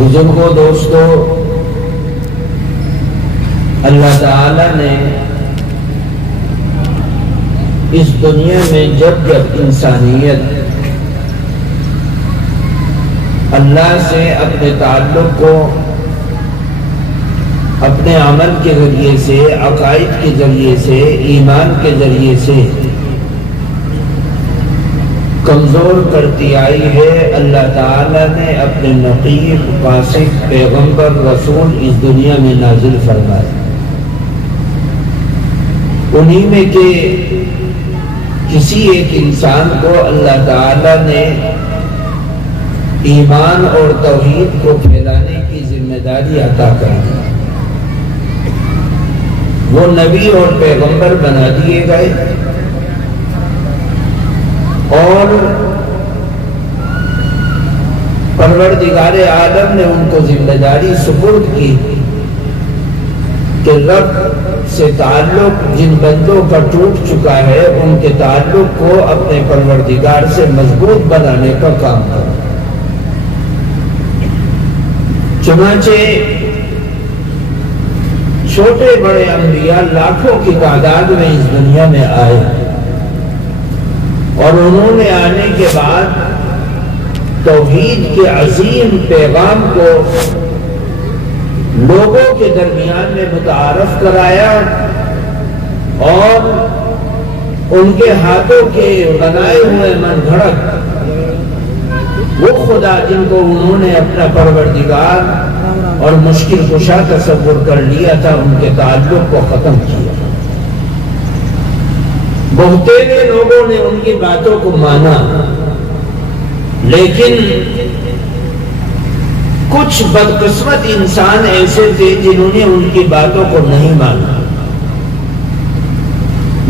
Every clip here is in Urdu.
بزرگوں، دوستوں، اللہ تعالی نے اس دنیا میں جب انسانیت اللہ سے اپنے تعلق کو اپنے عمل کے ذریعے سے، عقائد کے ذریعے سے، ایمان کے ذریعے سے کمزور کرتی آئی ہے، اللہ تعالیٰ نے اپنے نقیب، قاصد، پیغمبر، رسول اس دنیا میں نازل فرمائے۔ انہی میں کہ کسی ایک انسان کو اللہ تعالیٰ نے ایمان اور توحید کو پھیلانے کی ذمہ داری عطا کر دی۔ وہ نبی اور پیغمبر بنا دیے گئے اور پروردگار عالم نے ان کو ذمہ داری سپرد کی کہ رب سے تعلق جن بندوں کا ٹوٹ چکا ہے ان کے تعلق کو اپنے پروردگار سے مضبوط بنانے کا کام کرو۔ چنانچہ چھوٹے بڑے انبیاء لاکھوں کی تعداد میں اس دنیا میں آئے اور انہوں نے آنے کے بعد توحید کے عظیم پیغام کو لوگوں کے درمیان میں متعارف کرایا اور ان کے ہاتھوں کے بنائے ہوئے من گھڑت وہ خدا جن کو انہوں نے اپنا پروردگار اور مشکل کشا تصور کر لیا تھا، ان کے تعلق کو ختم کیا۔ بہتیرے لوگوں نے ان کی باتوں کو مانا، لیکن کچھ بدقسمت انسان ایسے تھے جنہوں نے ان کی باتوں کو نہیں مانا۔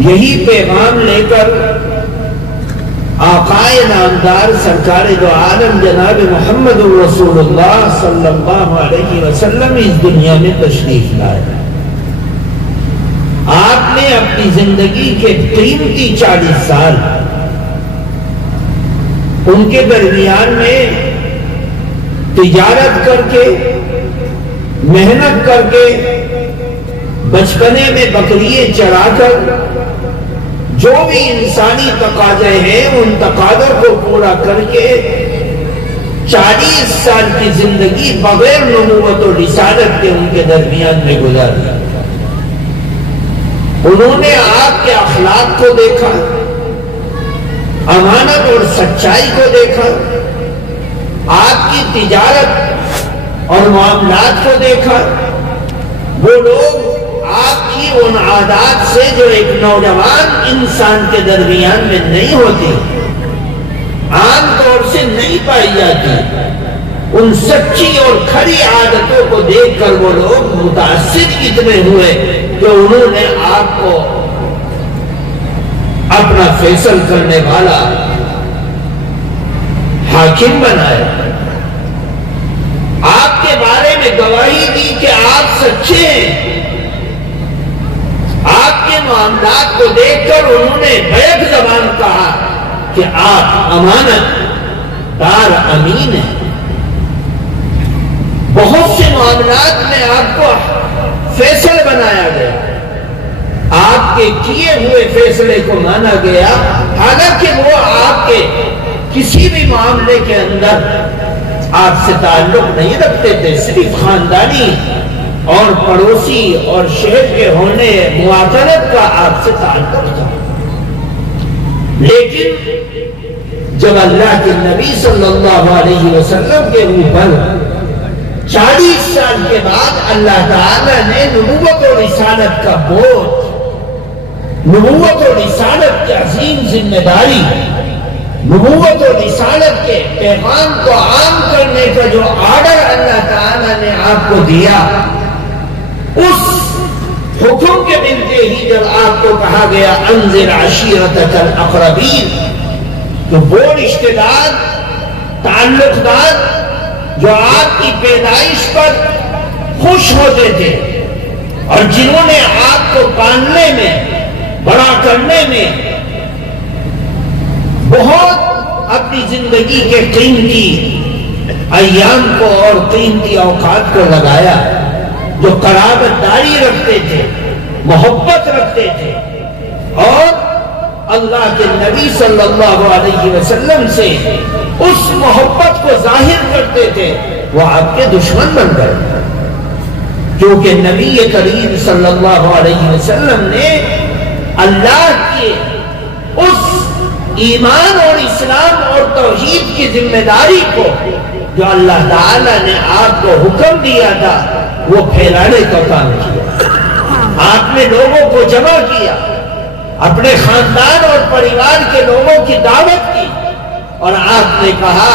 یہی پیغام لے کر آقائے نامدار سرکار دو عالم جناب محمد رسول اللہ صلی اللہ علیہ وسلم اس دنیا میں تشریف لائے۔ آپ نے اپنی زندگی کے قیمتی 40 سال ان کے درمیان میں تجارت کر کے، محنت کر کے، بچپنے میں بکریے چرا کر جو بھی انسانی تقاضے ہیں ان تقاضوں کو پورا کر کے 40 سال کی زندگی بغیر نبوت و رسالت کے ان کے درمیان میں گزاری۔ انہوں نے آپ کے اخلاق کو دیکھا، امانت اور سچائی کو دیکھا، آپ کی تجارت اور معاملات کو دیکھا۔ وہ لوگ آپ کی ان عادات سے جو ایک نوجوان انسان کے درمیان میں نہیں ہوتی، عام طور سے نہیں پائی جاتی، ان سچی اور کھری عادتوں کو دیکھ کر وہ لوگ متاثر اتنے ہوئے کہ انہوں نے آپ کو اپنا فیصل کرنے والا حاکم بنایا، آپ کے بارے میں گواہی دی کہ آپ سچے ہیں۔ آپ کے معاملات کو دیکھ کر انہوں نے بیک زبان کہا کہ آپ امانت دار امین ہیں۔ بہت سے معاملات میں آپ کو فیصل بنایا گیا، آپ کے کیے ہوئے فیصلے کو مانا گیا، حالانکہ وہ آپ کے کسی بھی معاملے کے اندر آپ سے تعلق نہیں رکھتے تھے، صرف خاندانی اور پڑوسی اور شہر کے ہونے موافرت کا آپ سے تعلق تھا۔ لیکن جب اللہ کے نبی صلی اللہ علیہ وسلم کے اوپر 40 سال کے بعد اللہ تعالیٰ نے نبوت و رسالت کا بوجھ، نبوت و رسالت کی عظیم ذمہ داری، نبوت و رسالت کے پیغام کو عام کرنے کا جو آرڈر اللہ تعالیٰ نے آپ کو دیا، اس حکم کے ملتے ہی جب آپ کو کہا گیا انذر عشیرتک الاقربین، تو وہ رشتہ دار، تعلق دار جو آپ کی پیدائش پر خوش ہوتے تھے اور جنہوں نے آپ کو پالنے میں، بڑا کرنے میں بہت اپنی زندگی کے قیمتی ایام کو اور قیمتی اوقات کو لگایا، جو قرابت داری رکھتے تھے، محبت رکھتے تھے اور اللہ کے نبی صلی اللہ علیہ وسلم سے اس محبت کو ظاہر کرتے تھے، وہ آپ کے دشمن بن گئے، کیونکہ نبی کریم صلی اللہ علیہ وسلم نے اللہ کے اس ایمان اور اسلام اور توحید کی ذمہ داری کو جو اللہ تعالی نے آپ کو حکم دیا تھا وہ پھیلانے کا کام کیا۔ آپ نے لوگوں کو جمع کیا، اپنے خاندان اور پریوار کے لوگوں کی دعوت کی، اور آپ نے کہا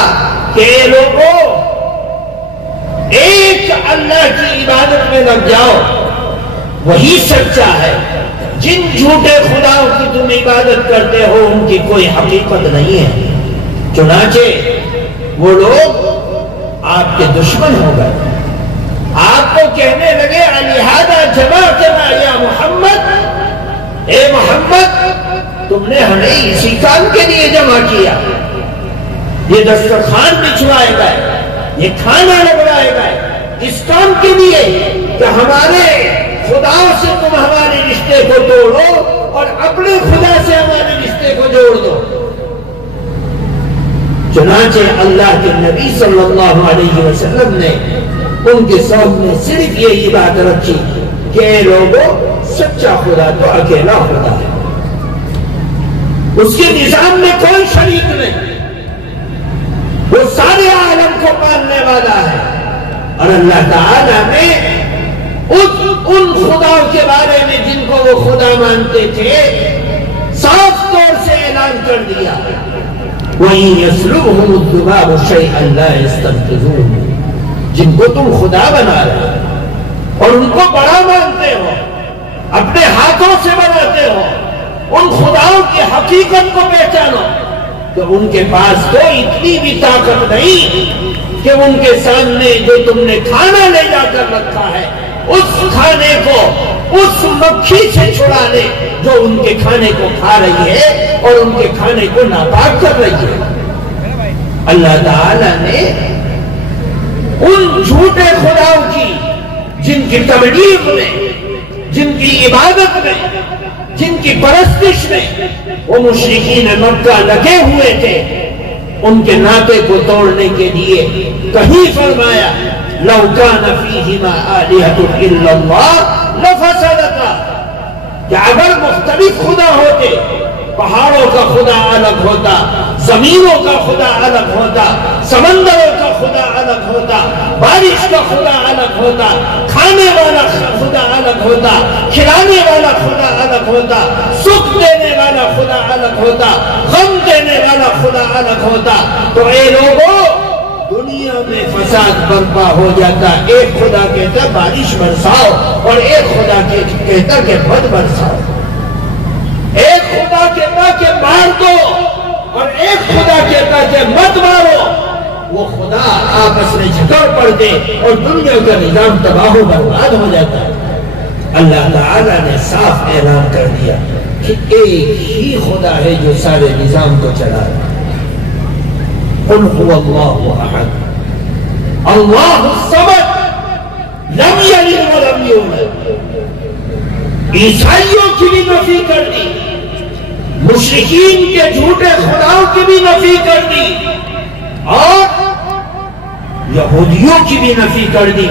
کہ اے لوگوں، ایک اللہ کی عبادت میں لگ جاؤ، وہی سچا ہے۔ جن جھوٹے خداؤں کی تم عبادت کرتے ہو ان کی کوئی حقیقت نہیں ہے۔ چنانچہ وہ لوگ آپ کے دشمن ہو گئے، آپ کو کہنے لگے لہذا جمع یا محمد، اے محمد تم نے ہمیں اسی کام کے لیے جمع کیا، یہ دسترخوان بچھوائے گئے، یہ کھانا لگوائے گئے اس کام کے لیے کہ ہمارے خداؤں سے تم ہمارے رشتے کو توڑو اور اپنے خدا سے ہمارے رشتے کو جوڑ دو۔ چنانچہ اللہ کے نبی صلی اللہ علیہ وسلم نے ان کے سامنے صرف یہی بات رکھی کہ اے لوگوں، سچا خدا تو اکیلا خدا ہے، اس کے نظام میں کوئی شریک نہیں، وہ سارے عالم کو پالنے والا ہے۔ اور اللہ تعالیٰ نے ان خداؤں کے بارے میں جن کو وہ خدا مانتے تھے صاف طور سے اعلان کر دیا، وَإِن يَسْلُبْهُمُ الذُّبَابُ شَيْئًا لَا يَسْتَنقِذُوهُ، جن کو تم خدا بنا رہے اور ان کو بڑا مانتے ہو، اپنے ہاتھوں سے بناتے ہو، ان خداؤں کی حقیقت کو پہچانو کہ ان کے پاس تو اتنی بھی طاقت نہیں کہ ان کے سامنے جو تم نے کھانا لے جا کر رکھا ہے اس کھانے کو اس مکھی سے چھڑا لے جو ان کے کھانے کو کھا رہی ہے اور ان کے کھانے کو ناپاک کر رہی ہے۔ اللہ تعالی نے ان جھوٹے خداؤں کی جن کی تبلیغ میں، جن کی عبادت میں، جن کی پرستش میں وہ مشرکین مکہ لگے ہوئے تھے، ان کے ناطے کو توڑنے کے لیے کہیں فرمایا لَوْ كَانَ فِيهِمَا آلِهَةٌ إِلَّا اللَّهُ لَفَسَدَتَا، کہ اگر مختلف خدا ہوتے، پہاڑوں کا خدا الگ ہوتا، زمینوں کا خدا الگ ہوتا، سمندروں کا خدا الگ ہوتا، بارش کا خدا الگ ہوتا، کھانے والا خدا الگ ہوتا، کھلانے والا خدا الگ ہوتا، سکھ دینے والا خدا الگ ہوتا، غم دینے والا خدا الگ ہوتا، تو اے لوگوں دنیا میں فساد برپا ہو جاتا۔ ایک خدا کہتا بارش برساؤ اور ایک خدا کہتا کہ بد برساؤ، ایک خدا کہتا کہ مار دو اور ایک خدا کہتا کہ مت مارو، وہ خدا آپس میں جھگڑ پڑتے اور دنیا کا نظام تباہ و برباد ہو جاتا ہے۔ اللہ تعالیٰ نے صاف اعلان کر دیا کہ ایک ہی خدا ہے جو سارے نظام کو چلا رہا ہے۔ قل هو اللہ احد اللہ الصمد لم یلد ولم یولد۔ عیسائیوں کی بھی نفی کر دی، مشرکین کے جھوٹے خداؤں کی بھی نفی کر دی، اور یہودیوں کی بھی نفی کر دی۔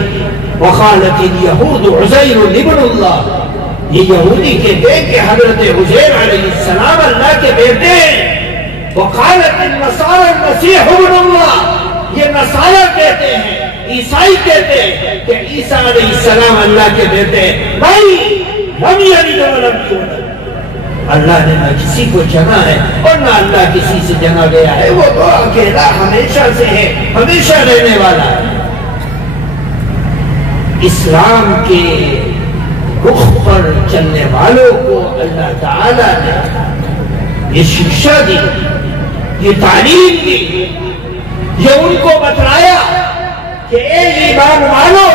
وقالت الیہود عزیر ابن اللہ، یہ یہودی کہتے ہیں کہ حضرت عزیر علیہ السلام اللہ کے بیٹے ہیں۔ وقالت النصارى المسیح ابن اللہ، یہ نصارہ کہتے ہیں، عیسائی کہتے ہیں کہ عیسیٰ علیہ السلام اللہ کے بیٹے ہیں۔ نہیں، لم یلد ولم یولد، اللہ نے نہ کسی کو جنا ہے اور نہ اللہ کسی سے جنا گیا ہے، وہ تو اکیلا ہمیشہ سے ہے، ہمیشہ رہنے والا ہے۔ اسلام کے رخ پر چلنے والوں کو اللہ تعالیٰ نے یہ شکشا دی، یہ تعلیم دی، یہ ان کو بتلایا کہ اے ایمان والو،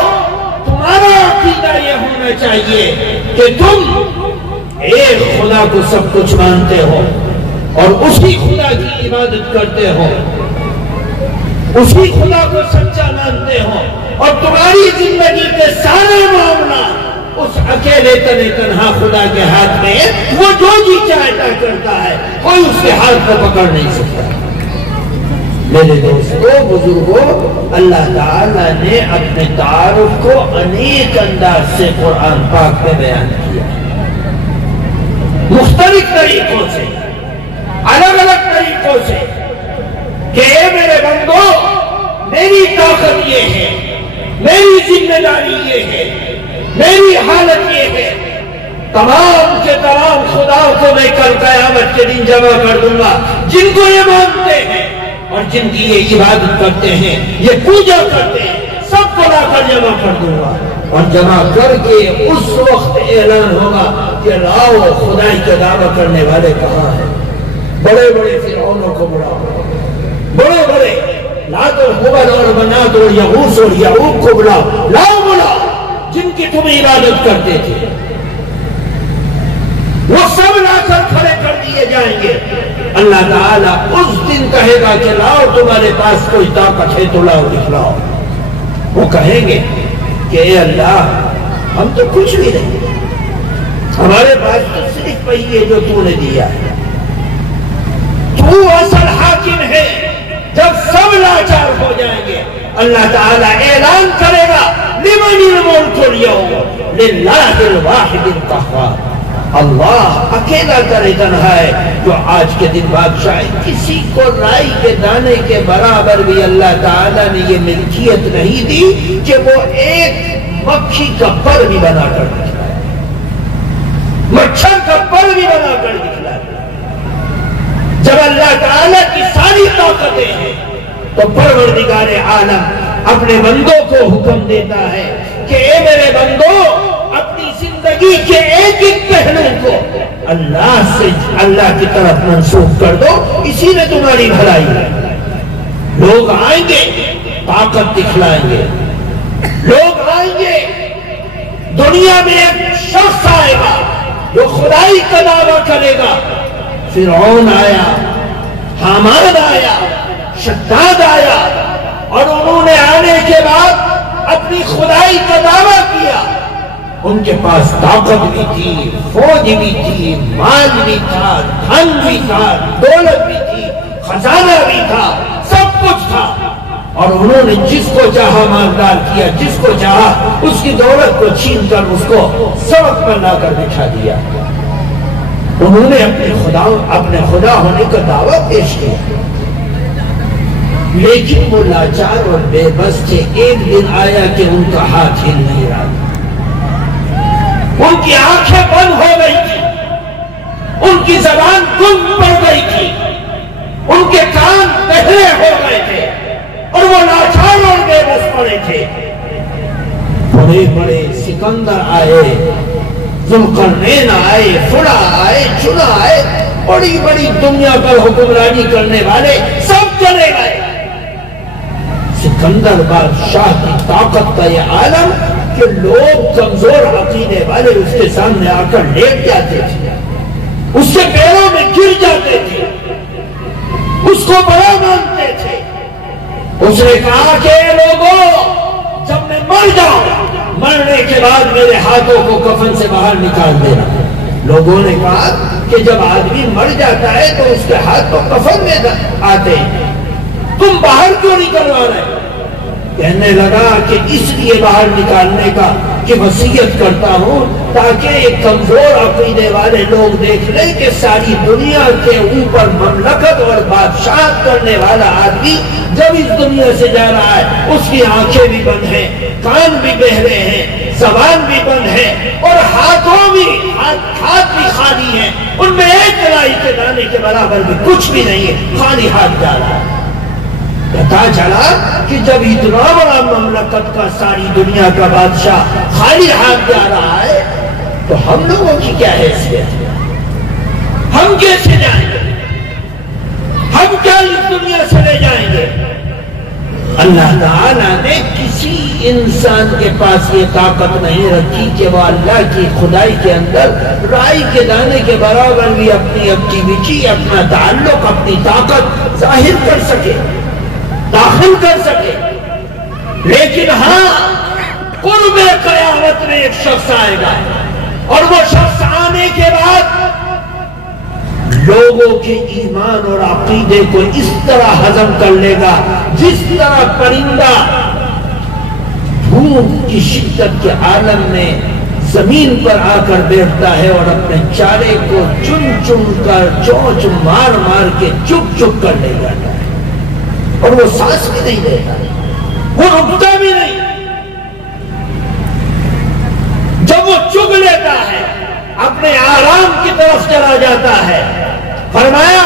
تمہارا عقیدہ یہ ہونا چاہیے کہ تم ایک خدا کو سب کچھ مانتے ہو اور اسی خدا کی عبادت کرتے ہو، اسی خدا کو سچا مانتے ہو اور تمہاری زندگی کے سارے معاملات اس اکیلے تنہا خدا کے ہاتھ میں ہے، وہ جو جی چاہتا کرتا ہے، کوئی اس کے ہاتھ کو پکڑ نہیں سکتا۔ میرے دوستو، بزرگوں، اللہ تعالیٰ نے اپنے تعارف کو انیک انداز سے قرآن پاک میں بیان کیا، مختلف طریقوں سے، الگ الگ طریقوں سے، کہ اے میرے بندو، میری طاقت یہ ہے، میری ذمہ داری یہ ہے، میری حالت یہ ہے، تمام کے تمام خداؤں کو میں کل قیامت کے دن جمع کر دوں گا، جن کو یہ مانتے ہیں اور جن کی یہ عبادت کرتے ہیں، یہ پوجا کرتے ہیں، سب کو لا کر جمع کر دوں گا، اور جمع کر کے اس وقت اعلان ہوگا کہ لاؤ خدائی کا دعویٰ کرنے والے کہاں ہیں؟ بڑے بڑے فرعونوں کو بلاؤ، بڑے بڑے لات اور حبل اور منات اور یغوث اور یعوق کو بلاؤ، لاؤ بلاؤ جن کی تم عبادت کرتے تھے، وہ سب لا کر کھڑے کر دیے جائیں گے۔ اللہ تعالیٰ اس دن کہے گا کہ لاؤ تمہارے پاس کوئی طاقت ہے تو لاؤ دکھلاؤ۔ وہ کہیں گے کہ اے اللہ، ہم تو کچھ بھی نہیں، ہمارے پاس تو صرف وہی ہے جو تو نے دیا ہے، تو اصل حاکم ہے۔ جب سب لاچار ہو جائیں گے، اللہ تعالیٰ اعلان کرے گا لمن الملک اليوم للہ الواحد القہار، اللہ اکیلا کرے تنہا ہے جو آج کے دن بادشاہ، کسی کو رائی کے دانے کے برابر بھی اللہ تعالیٰ نے یہ ملکیت نہیں دی کہ وہ ایک مکھی کا پر بھی بنا کر دکھلائے، مچھر کا پر بھی بنا کر دکھلائے۔ جب اللہ تعالیٰ کی ساری طاقتیں ہیں تو پروردگار عالم اپنے بندوں کو حکم دیتا ہے کہ اے میرے بندو، اپنی زندگی کے ایک ایک پہلو کو اللہ کی طرف منسوخ کر دو، اسی میں تمہاری بھلائی ہے۔ لوگ آئیں گے طاقت دکھلائیں گے، لوگ آئیں گے، دنیا میں ایک شخص آئے گا جو خدائی کا دعویٰ کرے گا۔ فرعون آیا، حامان آیا، شداد آیا، اور انہوں نے آنے کے بعد اپنی خدائی کا دعویٰ کیا۔ ان کے پاس طاقت بھی تھی، فوج بھی تھی، مال بھی تھا، دھن بھی تھا، دولت بھی تھی، خزانہ بھی تھا، سب کچھ تھا، اور انہوں نے جس کو چاہا مالدار کیا، جس کو چاہا اس کی دولت کو چھین کر اس کو سڑک پر لا کر بٹھا دیا۔ انہوں نے اپنے خدا ہونے کا دعویٰ پیش کیا، لیکن وہ لاچار اور بے بس تھے۔ ایک دن آیا کہ ان کا ہاتھ ہل نہیں رہا، ان کی آنکھیں بند ہو گئی تھی، ان کی زبان گم پڑ گئی تھی، ان کے کان بہرے ہو گئے تھے، اور وہ لاچار اور بے بس پڑے تھے۔ بڑے بڑے سکندر آئے، ذوالقرنین آئے، فڑا آئے، چنا آئے، بڑی بڑی دنیا پر حکمرانی کرنے والے سب چلے گئے۔ سکندر بادشاہ کی طاقت کا یہ عالم کہ لوگ کمزور عقیدے والے اس کے سامنے آ کر لیٹ جاتے تھے، اس کے پیروں میں گر جاتے تھے، اس کو بڑا مانتے تھے۔ اس نے کہا کہ اے لوگوں، جب میں مر جاؤں، مرنے کے بعد میرے ہاتھوں کو کفن سے باہر نکال دینا۔ لوگوں نے کہا کہ جب آدمی مر جاتا ہے تو اس کے ہاتھ تو کفن میں آتے ہیں، تم باہر کیوں نکلوا رہے؟ کہنے لگا کہ اس لیے باہر نکالنے کا کہ وصیت کرتا ہوں تاکہ ایک کمزور عقیدے والے لوگ دیکھ لیں کہ ساری دنیا کے اوپر مملکت اور بادشاہت کرنے والا آدمی جب اس دنیا سے جا رہا ہے، اس کی آنکھیں بھی بند ہیں، کان بھی بہرے ہیں، زبان بھی بند ہے، اور ہاتھ بھی خالی ہیں، ان میں ایک رائی کے دانے کے برابر بھی کچھ بھی نہیں ہے، خالی ہاتھ جا رہا ہے۔ پتا چلا کہ جب اتنا بڑا مملکت کا ساری دنیا کا بادشاہ خالی ہاتھ جا رہا ہے تو ہم لوگوں کی کیا حیثیت ہے؟ ہم کیسے جائیں گے؟ ہم کیا اس دنیا سے لے جائیں گے؟ اللہ تعالیٰ نے کسی انسان کے پاس یہ طاقت نہیں رکھی کہ وہ اللہ کی خدائی کے اندر رائی کے دانے کے برابر بھی اپنی ایکٹیویٹی، اپنا تعلق، اپنی طاقت ظاہر کر سکے۔ داخل کر سکے. لیکن ہاں قرب قیامت میں ایک شخص آئے گا اور وہ شخص آنے کے بعد لوگوں کے ایمان اور عقیدے کو اس طرح ہضم کر لے گا جس طرح پرندہ دھوپ کی شدت کے عالم میں زمین پر آ کر بیٹھتا ہے اور اپنے چارے کو چن چن کر چونچ مار مار کے چپ چپ کر لے جاتا ہے اور وہ سانس بھی نہیں لیتا، وہ رکتا بھی نہیں. جب وہ چگ لیتا ہے اپنے آرام کی طرف چلا جاتا ہے. فرمایا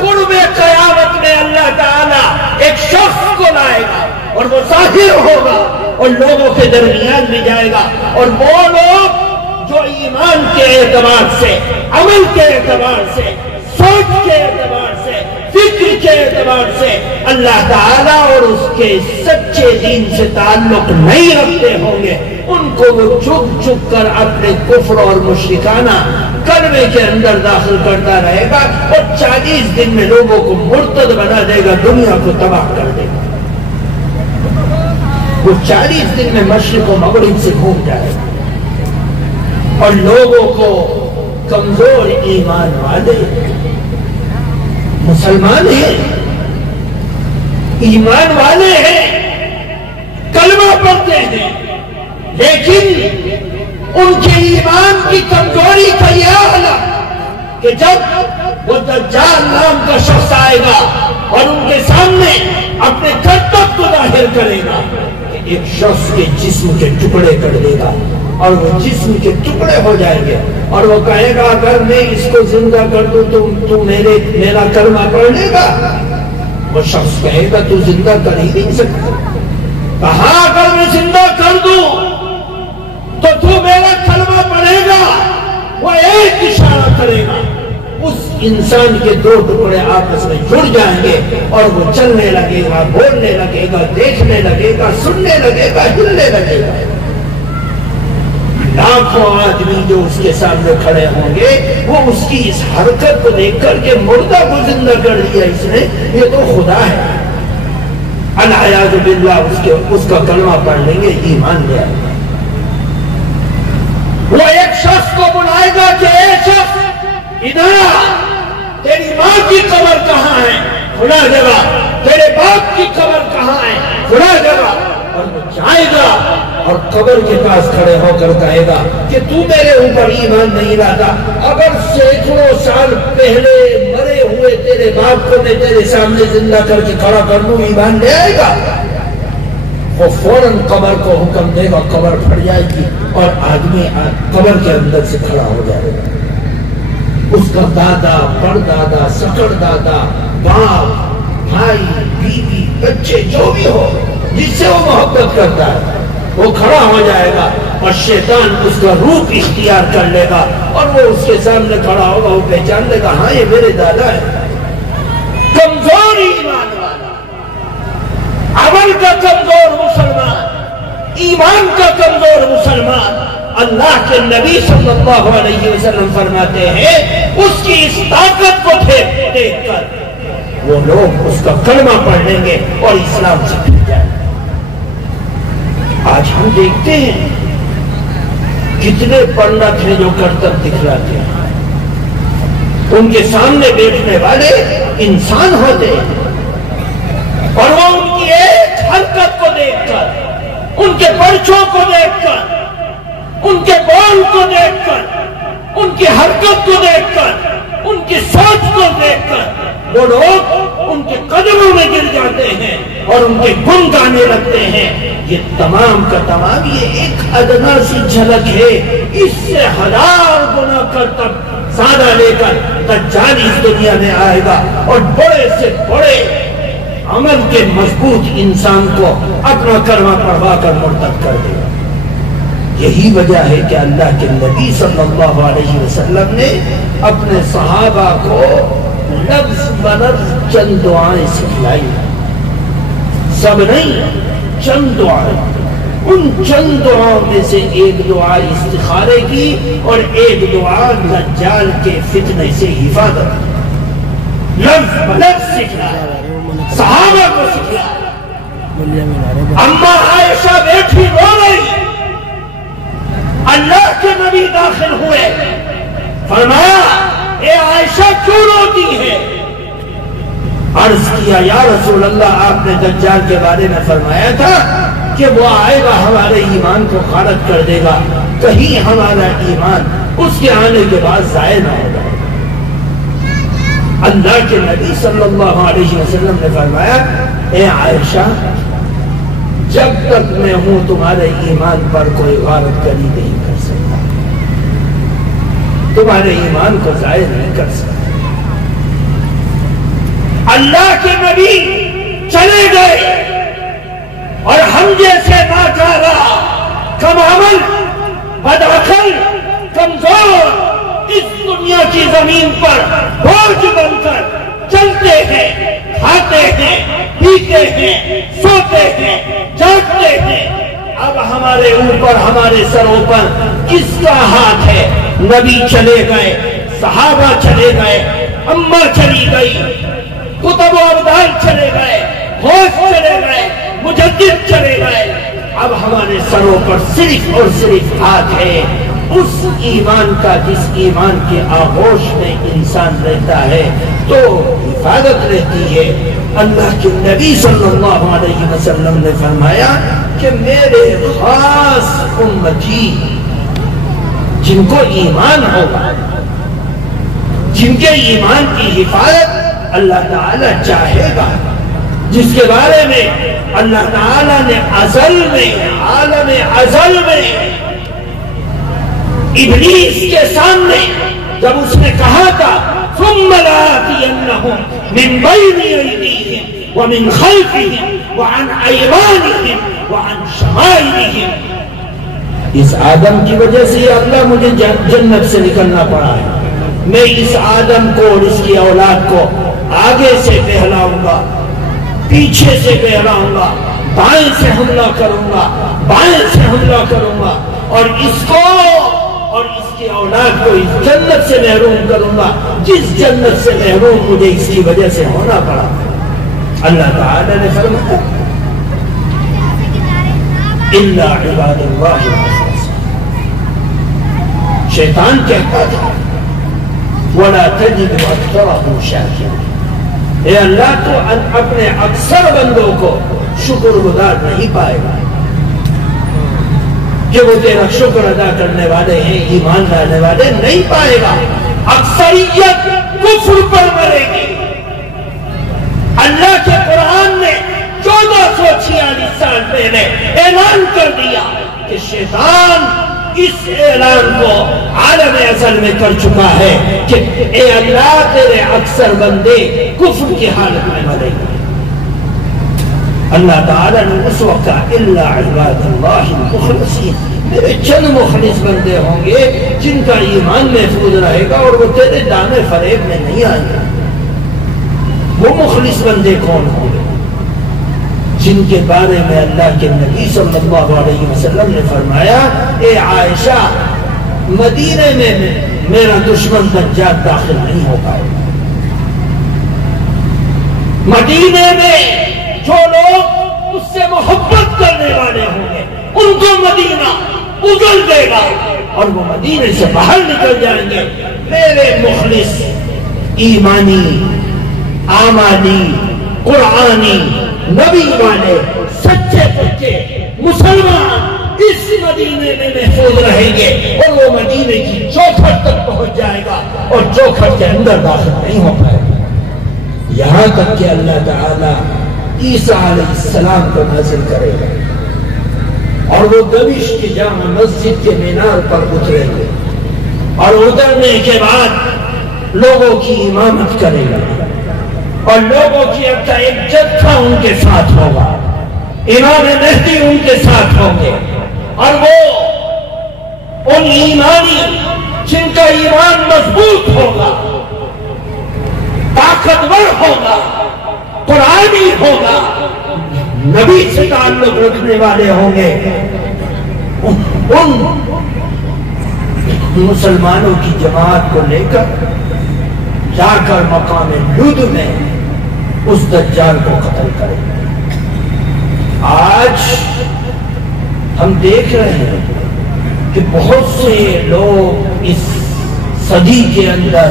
قرب قیامت میں اللہ تعالیٰ ایک شخص کو لائے گا اور وہ ظاہر ہوگا اور لوگوں کے درمیان بھی جائے گا، اور وہ لوگ جو ایمان کے اعتبار سے، عمل کے اعتبار سے، سوچ کے اعتبار سے، فکر کے اعتبار سے اللہ تعالیٰ اور اس کے سچے دین سے تعلق نہیں رکھتے ہوں گے، ان کو وہ چھپ چھپ کر اپنے کفر اور مشرکانہ کلمے کے اندر داخل کرتا رہے گا اور 40 دن میں لوگوں کو مرتد بنا دے گا، دنیا کو تباہ کر دے گا. وہ 40 دن میں مشرق و مغرب سے گھوم جائے گا اور لوگوں کو کمزور ایمان والے مسلمان ہیں، ایمان والے ہیں، کلمہ پڑھتے ہیں، لیکن ان کے ایمان کی کمزوری کا یہ عالم کہ جب وہ دجال نام کا شخص آئے گا اور ان کے سامنے اپنے کرتب کو ظاہر کرے گا، ایک شخص کے جسم کے ٹکڑے کر دے گا اور وہ جسم کے ٹکڑے ہو جائیں گے اور وہ کہے گا اگر میں اس کو زندہ کر دوں تو میرا کلمہ پڑھ لے گا. وہ شخص کہے گا تو زندہ کر ہی نہیں سکتا. کہا اگر میں زندہ کر دوں تو میرا کلمہ پڑھے گا. وہ ایک اشارہ کرے گا، اس انسان کے 2 ٹکڑے آپس میں جڑ جائیں گے اور وہ چلنے لگے گا، بولنے لگے گا، دیکھنے لگے گا، سننے لگے گا، ہلنے لگے گا. لاکھوں آدمی جو اس کے سامنے کھڑے ہوں گے وہ اس کی اس حرکت کو دیکھ کر کے مردہ کو زندہ کر دیا اس نے، یہ تو خدا ہے. العیاذ باللہ اس کا کلمہ پڑھ لیں گے، ایمان لے آئے گا. وہ ایک شخص کو بلائے گا کہ اے شخص ادھر، تیری ماں کی قبر کہاں ہے؟ کھلا جگہ. تیرے باپ کی قبر کہاں ہے؟ کھلا جگہ. اور وہ جائے گا اور قبر کے پاس کھڑے ہو کر کہے گا کہ تو میرے اوپر ایمان نہیں لاتا، اگر سینکڑوں سال پہلے مرے ہوئے تیرے باپ کو میں تیرے سامنے زندہ کر کے کھڑا کر دوں، ایمان لے آئے گا؟ وہ فوراً قبر کو حکم دے گا، قبر پھٹ جائے گی اور آدمی قبر کے اندر سے کھڑا ہو جائے گا. اس کا دادا، پردادا، سکڑ دادا، باپ، بھائی، بیوی، بچے جو بھی ہو جس سے وہ محبت کرتا ہے وہ کھڑا ہو جائے گا اور شیطان اس کا روپ اختیار کر لے گا اور وہ اس کے سامنے کھڑا ہوگا. وہ پہچان لے گا ہاں یہ میرے دادا ہے. کمزور ایمان والا، عمل کا کمزور مسلمان، ایمان کا کمزور مسلمان، اللہ کے نبی صلی اللہ علیہ وسلم فرماتے ہیں اس کی اس طاقت کو دیکھ کر وہ لوگ اس کا کلمہ پڑھ لیں گے اور اسلام سے پھر جائیں گے. آج ہم دیکھتے ہیں کتنے پنڈت ہیں جو کرتب دکھلاتے ہیں، ان کے سامنے بیٹھنے والے انسان ہوتے ہیں اور وہ ان کی ایک حرکت کو دیکھ کر، ان کے پرچوں کو دیکھ کر، ان کے بول کو دیکھ کر، ان کی حرکت کو دیکھ کر، ان کی سوچ کو دیکھ کر وہ لوگ ان کے قدموں میں گر جاتے ہیں اور ان کے گن گانے لگتے ہیں. یہ تمام کا تمام یہ ایک ادنا سی جھلک ہے، اس سے 1000 گنا کرتب زیادہ لے کر دجال اس دنیا میں آئے گا اور بڑے سے بڑے عمل کے مضبوط انسان کو اپنا کلمہ پڑھوا کر مرتد کر دے گا. یہی وجہ ہے کہ اللہ کے نبی صلی اللہ علیہ وسلم نے اپنے صحابہ کو لفظ بلفظ چند دعائیں سکھلائی. سب نہیں، چند دعائیں. ان چند دعاؤں میں سے ایک دعا استخارے کی اور ایک دعا دجال کے فتنے سے حفاظت. لفظ بلفظ سکھلایا، صحابہ کو سکھلایا. اما عائشہ بیٹھی رو رہی، اللہ کے نبی داخل ہوئے، فرمایا اے عائشہ کیوں روتی ہے؟ عرض کیا یا رسول اللہ آپ نے دجال کے بارے میں فرمایا تھا کہ وہ آئے گا ہمارے ایمان کو خارج کر دے گا، کہیں ہمارا ایمان اس کے آنے کے بعد ضائع نہ ہو جائے۔ اللہ کے نبی صلی اللہ علیہ وسلم نے فرمایا اے عائشہ جب تک میں ہوں تمہارے ایمان پر کوئی غارت کری نہیں کر سکتا، تمہارے ایمان کو ضائع نہیں کر سکتا۔ اللہ کے نبی چلے گئے اور ہم جیسے ناچارا، کم عمل، بدعقل، کمزور اس دنیا کی زمین پر بوجھ بن کر چلتے ہیں، کھاتے ہیں، پیتے ہیں، سوتے ہیں، جاگتے ہیں۔ اب ہمارے اوپر، ہمارے سروں پر کس کا ہاتھ ہے؟ نبی چلے گئے، صحابہ چلے گئے، اماں چلی گئی، کتب و ابدال چلے گئے، غوث چلے گئے، مجدد چلے گئے۔ اب ہمارے سروں پر صرف اور صرف ہاتھ ہے اس ایمان کا جس ایمان کے آغوش میں انسان رہتا ہے تو حفاظت رہتی ہے۔ اللہ کے نبی صلی اللہ علیہ وسلم نے فرمایا کہ میرے خاص امتی جن کو ایمان ہوگا، جن کے ایمان کی حفاظت اللہ تعالیٰ چاہے گا، جس کے بارے میں اللہ تعالیٰ نے ازل میں، عالم ازل میں ابلیس کے سامنے جب اس نے کہا تھا ثم لآتینہم من بین ایدیہم ومن خلفہم وعن ایمانہم وعن شمائلہم، اس آدم کی وجہ سے اللہ مجھے جنت سے نکلنا پڑا ہے، میں اس آدم کو اور اس کی اولاد کو آگے سے بہلاؤں گا، پیچھے سے بہلاؤں گا، دائیں سے حملہ کروں گا، بائیں سے حملہ کروں گا، اور اس کو اور اس کی اولاد کو اس جنت سے محروم کروں گا جس جنت سے محروم مجھے اس کی وجہ سے ہونا پڑا۔ اللہ تعالی نے فرمایا الا عباد اللہ المخلصین، شیطان کہتا تھا وَلَا تَجِدُ أَكْثَرَهُمْ شَاكِرِينَ، اے اللہ تو اپنے اکثر بندوں کو شکر گزار نہیں پائے گا کہ وہ تیرا شکر ادا کرنے والے ہیں، ایمان لانے والے نہیں پائے گا، اکثریت کفر پر مرے گی۔ اللہ کے قرآن نے 1446 سال پہلے اعلان کر دیا کہ شیطان اس اعلان کو عالم ازل میں کر چکا ہے کہ اے اللہ تیرے اکثر بندے کفر کی حالت میں مرے گا۔ اللہ تعالیٰ نے اس وقت الا عباد اللہ المخلصین، میرے چند مخلص بندے ہوں گے جن کا ایمان محفوظ رہے گا اور وہ تیرے دانے فریب میں نہیں آئیں گے۔ وہ مخلص بندے کون ہوں گے؟ جن کے بارے میں اللہ کے نبی صلی اللہ علیہ وسلم نے فرمایا اے عائشہ مدینے میں میرا دشمن دجال داخل نہیں ہو پائے گا، مدینے میں جو لوگ اس سے محبت کرنے والے ہوں گے ان کو مدینہ اگل دے گا اور وہ مدینے سے باہر نکل جائیں گے۔ میرے مخلص ایمانی، آمانی، قرآنی، نبی والے، سچے سچے مسلمان اس مدینے میں محفوظ رہیں گے اور وہ مدینے کی چوکھٹ تک پہنچ جائے گا اور چوکھٹ کے اندر داخل نہیں ہو پائے گا، یہاں تک کہ اللہ تعالیٰ عیسیٰ علیہ السلام کو نازل کرے گا اور وہ دمشق کی جامع مسجد کے مینار پر اتریں گے اور اترنے کے بعد لوگوں کی امامت کرے گا اور لوگوں کی اب کا ایک جتھا ان کے ساتھ ہوگا، امام مہدی ان کے ساتھ ہوں گے اور وہ ان ایمانی جن کا ایمان مضبوط ہوگا، طاقتور ہوگا، قرآنی ہوگا، نبی سے تعلق رکھنے والے ہوں گے، ان مسلمانوں کی جماعت کو لے کر جا کر مقام لد میں اس دجال کو قتل کرے گا۔ آج ہم دیکھ رہے ہیں کہ بہت سے لوگ اس صدی کے اندر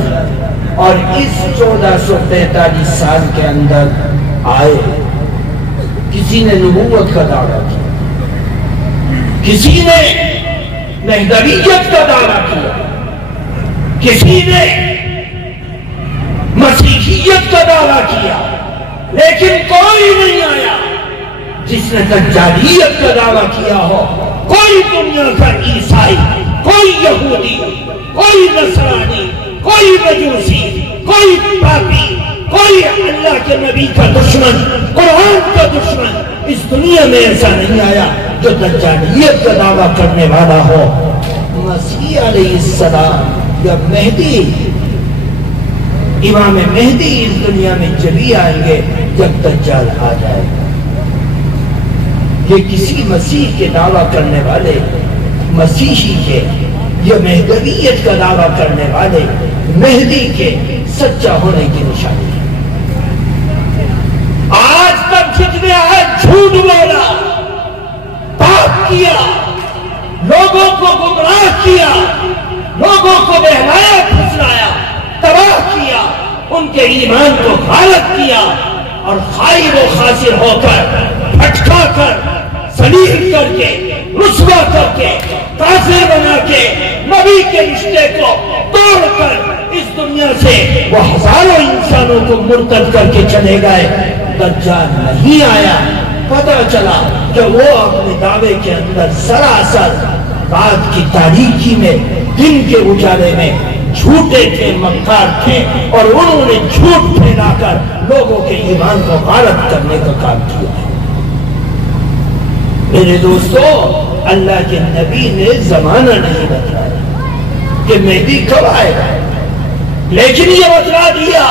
اور اس 1443 سال کے اندر آئے. کسی نے نبوت کا دعویٰ کیا, کسی نے مہدویت کا دعویٰ کیا, کسی نے مسیحیت کا دعویٰ کیا, لیکن کوئی نہیں آیا جس نے دجالیت کا دعویٰ کیا ہو. کوئی دنیا کا عیسائی, کوئی یہودی, کوئی نصرانی, کوئی مجوسی, کوئی پاپی, کوئی اللہ کے نبی کا دشمن, قرآن کا دشمن اس دنیا میں ایسا نہیں آیا جو دجالیت کا دعویٰ کرنے والا ہو. مسیح علیہ السلام یا مہدی, امام مہدی اس دنیا میں جبھی آئیں گے جب دجال آ جائے گا. یہ کسی مسیح کے دعویٰ کرنے والے مسیحی کے یا مہدویت کا دعویٰ کرنے والے مہدی کے سچا ہونے کی نشانی ہے. آج تک جتنے آئے جھوٹ بولا, پاک کیا, لوگوں کو گمراہ کیا, لوگوں کو بہلایا پھسلایا, تباہ کیا, ان کے ایمان کو غارت کیا اور خائب و خاسر ہو کر, بھٹکا کر, ذلیل کر کے, رسوا کر کے, کافر بنا کے, نبی کے رشتے کو توڑ کر اس دنیا سے وہ ہزاروں انسانوں کو مرتد کر کے چلے گئے. دجال نہیں آیا. پتہ چلا کہ وہ اپنے دعوے کے اندر سراسر رات کی تاریکی میں, دن کے اجالے میں جھوٹے تھے, مکار تھے, اور انہوں نے جھوٹ پھیلا کر لوگوں کے ایمان کو غارت کرنے کا کام کیا. میرے دوستو, اللہ کے نبی نے زمانہ نہیں بتایا کہ مہدی کب آئے گا, لیکن یہ بتلا دیا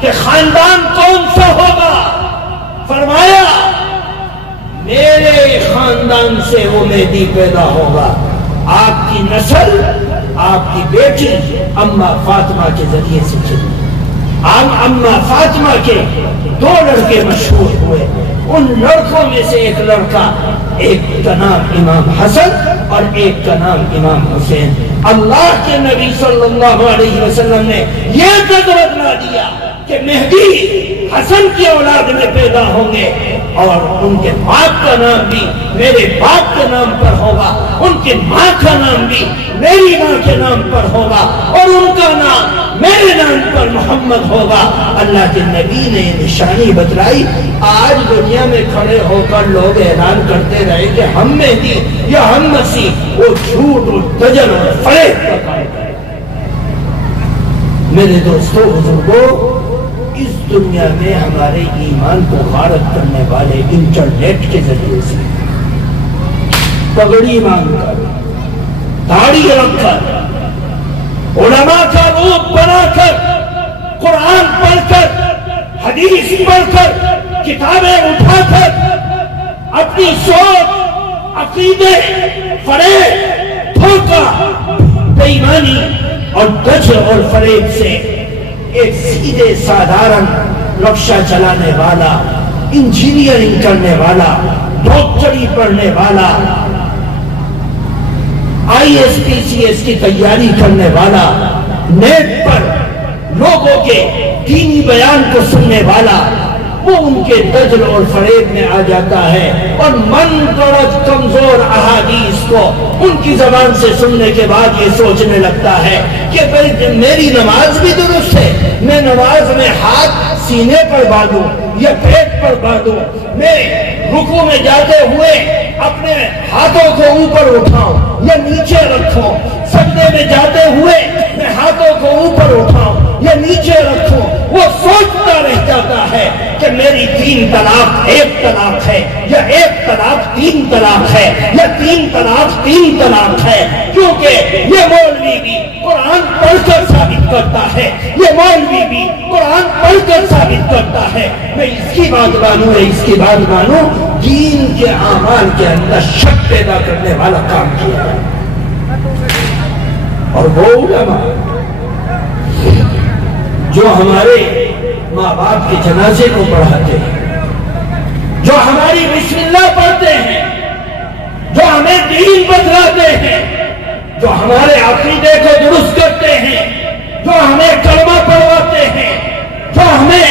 کہ خاندان کون سا ہوگا. فرمایا میرے خاندان سے وہ مہدی پیدا ہوگا. آپ کی نسل آپ کی بیٹی اماں فاطمہ کے ذریعے سے چلی. اماں فاطمہ کے 2 لڑکے مشہور ہوئے. ان لڑکوں میں سے ایک لڑکا, ایک کا نام امام حسن اور ایک کا نام امام حسین. اللہ کے نبی صلی اللہ علیہ وسلم نے یہ بتلا دیا کہ مہدی حسن کی اولاد میں پیدا ہوں گے اور ان کے باپ کا نام بھی میرے باپ کے نام پر ہوگا, ان کی ماں کا نام بھی میری ماں کے نام پر ہوگا, اور ان کا نام میرے نام پر محمد ہوگا. اللہ کے نبی نے نشانی بتلائی. آج دنیا میں کھڑے ہو کر لوگ اعلان کرتے رہے کہ ہم مہدی یا ہم مسیح, وہ جھوٹ اور دجل اور فریب کا کام کرے. میرے دوستو بزرگوں, اس دنیا میں ہمارے ایمان کو غارت کرنے والے انٹرنیٹ کے ذریعے سے پگڑی مانگ کر, داڑھی رکھ کر, علماء کا روپ بنا کر, قرآن پڑھ کر, حدیث پڑھ کر, کتابیں اٹھا کر اپنی سوچ, عقیدے, فریب, دھوکہ, بے ایمانی اور دجل اور فریب سے ایک سیدھے سادھارن رکشہ چلانے والا, انجینئرنگ کرنے والا, ڈاکٹری پڑھنے والا, ISPCS کی تیاری کرنے والا, نیٹ پر لوگوں کے دینی بیان کو سننے والا, وہ ان کے دجل اور فریب میں آ جاتا ہے اور من گڑت کمزور احادیث کو ان کی زبان سے سننے کے بعد یہ سوچنے لگتا ہے کہ میری نماز بھی درست ہے, میں نماز میں ہاتھ سینے پر باندھوں یا پیٹ پر باندھوں, میں رکوع میں جاتے ہوئے اپنے ہاتھوں کو اوپر اٹھاؤں یا نیچے رکھوں, سجدے میں جاتے ہوئے میں ہاتھوں کو اوپر اٹھاؤں یا نیچے رکھوں. وہ سوچتا رہ جاتا ہے کہ میری 3 طلاق 1 طلاق ہے یا 1 طلاق 3 طلاق ہے یا 3 طلاق 3 طلاق ہے, کیونکہ یہ مولوی بھی قرآن پڑھ کر ثابت کرتا ہے, یہ مولوی بھی قرآن پڑھ کر ثابت کرتا ہے. میں اس کی بات مانوں یا اس کی بات مانوں, دین کے اعمال کے اندر شک پیدا کرنے والا کام کیا ہے. اور وہ علماء جو ہمارے ماں باپ کے جنازے کو پڑھاتے ہیں, جو ہماری بسم اللہ پڑھتے ہیں، جو ہمیں دین بتلاتے ہیں، جو ہمارے عقیدے کو درست کرتے ہیں، جو ہمیں کلمہ پڑھواتے ہیں، جو ہمیں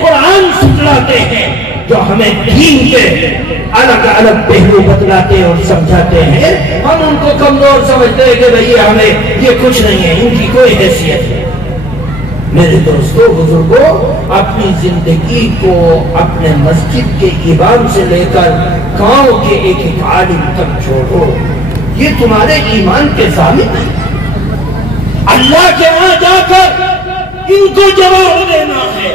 قرآن سکھلاتے ہیں، جو ہمیں دین کے الگ الگ پہلو بتلاتے اور سمجھاتے ہیں، ہم ان کو کمزور سمجھتے ہیں کہ بھئی ہمیں یہ کچھ نہیں ہے، ان کی کوئی حیثیت ہے۔ میرے دوستو بزرگوں، اپنی زندگی کو اپنے مسجد کے امام سے لے کر گاؤں کے ایک ایک عالم تک چھوڑو، یہ تمہارے ایمان کے ضامن ہے۔ اللہ کے ہاں جا کر ان کو جواب دینا ہے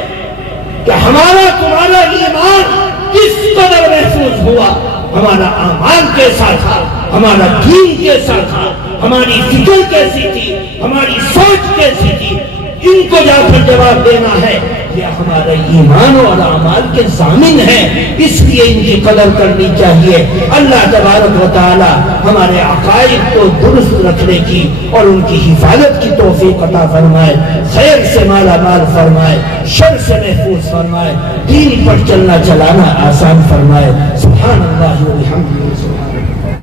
کہ ہمارا تمہارا ایمان کس قدر محفوظ ہوا، ہمارا اعمال کیسا تھا، ہمارا دین کیسا تھا، ہماری فکر کیسی تھی، ہماری سوچ کیسی تھی، ان کو جا کر جواب دینا ہے۔ یہ ہمارے ایمان اور اعمال کے ضامن ہیں، اس لیے ان کی قدر کرنی چاہیے۔ اللہ تبارک و تعالی ہمارے عقائد کو درست رکھنے کی اور ان کی حفاظت کی توفیق عطا فرمائے، خیر سے مالا مال فرمائے، شر سے محفوظ فرمائے، دین پر چلنا چلانا آسان فرمائے۔ سبحان اللہ و بحمدہ۔